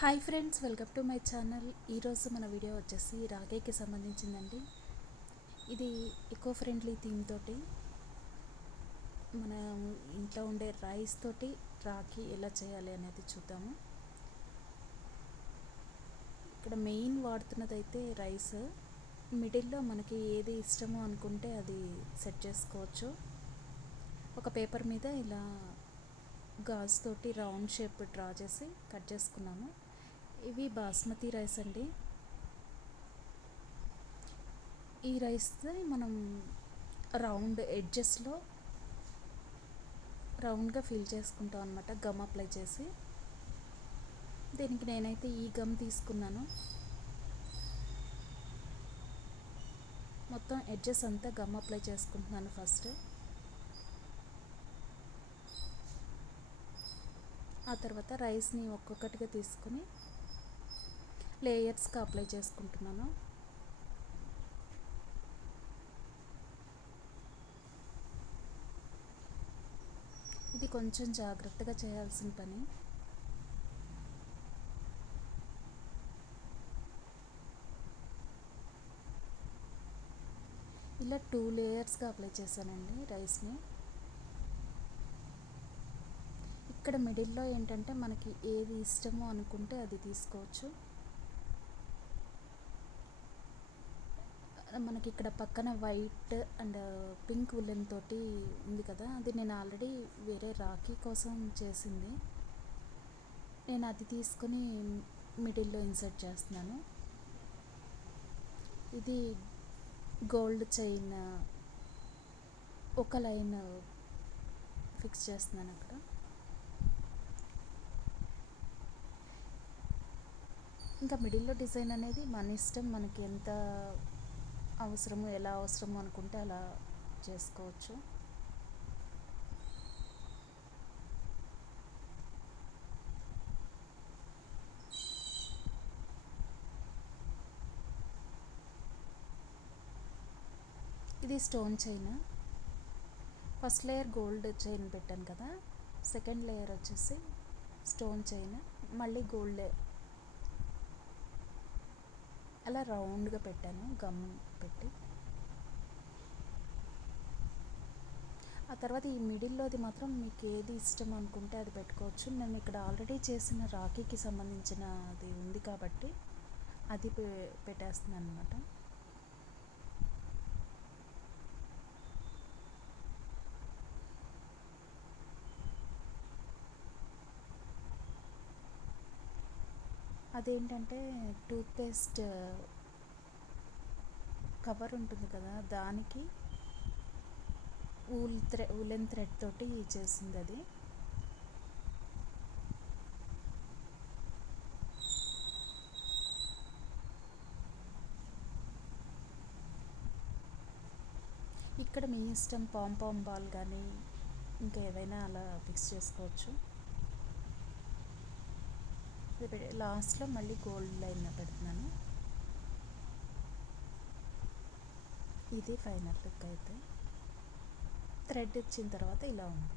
Hi friends, welcome to my channel. ఈరోజు మన video వచ్చేసి రాఖీకి సంబంధించిందండి. ఇది ఎకో ఫ్రెండ్లీ థీమ్ తోటి మన ఇంట్లో ఉండే రైస్ తోటి రాఖీ ఎలా చేయాలి అనేది చూద్దాము. ఇక్కడ మెయిన్ వాడుతున్నది అయితే రైస్. మిడిల్లో మనకి ఏది ఇష్టమో అనుకుంటే అది సెట్ చేసుకోవచ్చు. ఒక పేపర్ మీద ఇలా గాజు తోటి రౌండ్ షేప్ డ్రా చేసి కట్ చేసుకున్నాము. ఇవి బాస్మతి రైస్ అండి. ఈ రైస్ మనం రౌండ్ ఎడ్జెస్లో రౌండ్గా ఫిల్ చేసుకుంటాం అనమాట, గమ్ అప్లై చేసి. దీనికి నేనైతే ఈ గమ్ తీసుకున్నాను. మొత్తం ఎడ్జెస్ అంతా గమ్ అప్లై చేసుకుంటున్నాను ఫస్ట్. ఆ తర్వాత రైస్ని ఒక్కొక్కటిగా తీసుకుని లేయర్స్గా అప్లై చేసుకుంటున్నాను. ఇది కొంచెం జాగ్రత్తగా చేయాల్సిన పని. ఇలా 2 లేయర్స్గా అప్లై చేశానండి రైస్ని. ఇక్కడ మిడిల్లో ఏంటంటే మనకి ఏది ఇష్టమో అనుకుంటే అది తీసుకోవచ్చు. మనకి ఇక్కడ పక్కన వైట్ అండ్ పింక్ ఉల్లెన్ తోటి ఉంది కదా, అది నేను ఆల్రెడీ వేరే రాఖీ కోసం చేసింది. నేను అది తీసుకొని మిడిల్లో ఇన్సర్ట్ చేస్తున్నాను. ఇది గోల్డ్ చైన్ ఒక లైన్ ఫిక్స్ చేస్తున్నాను అక్కడ. ఇంకా మిడిల్లో డిజైన్ అనేది మన ఇష్టం, మనకి ఎంత అవసరమో ఎలా అవసరమో అనుకుంటే అలా చేసుకోవచ్చు. ఇది stone chain. First layer gold chain పెట్టాను కదా, సెకండ్ లేయర్ వచ్చేసి స్టోన్ చైన్, మళ్ళీ గోల్డ్ అలా రౌండ్గా పెట్టాను గమ్ పెట్టి. ఆ తర్వాత ఈ మిడిల్లోది మాత్రం మీకు ఏది ఇష్టం అనుకుంటే అది పెట్టుకోవచ్చు. నేను ఇక్కడ ఆల్రెడీ చేసిన రాఖీకి సంబంధించిన అది ఉంది కాబట్టి అది పెట్టేస్తున్నాను అనమాట. అదేంటంటే టూత్పేస్ట్ కవర్ ఉంటుంది కదా, దానికి ఉలెన్ థ్రెడ్ తోటి చేసింది అది. ఇక్కడ మీ ఇష్టం, పాంపాం బాల్ కానీ ఇంకా ఏవైనా అలా ఫిక్స్ చేసుకోవచ్చు. లాస్ట్లో మళ్ళీ గోల్డ్ లైన్ పెడుతున్నాను. ఇది ఫైనల్ లుక్. అయితే థ్రెడ్ ఇచ్చిన తర్వాత ఇలా ఉంది.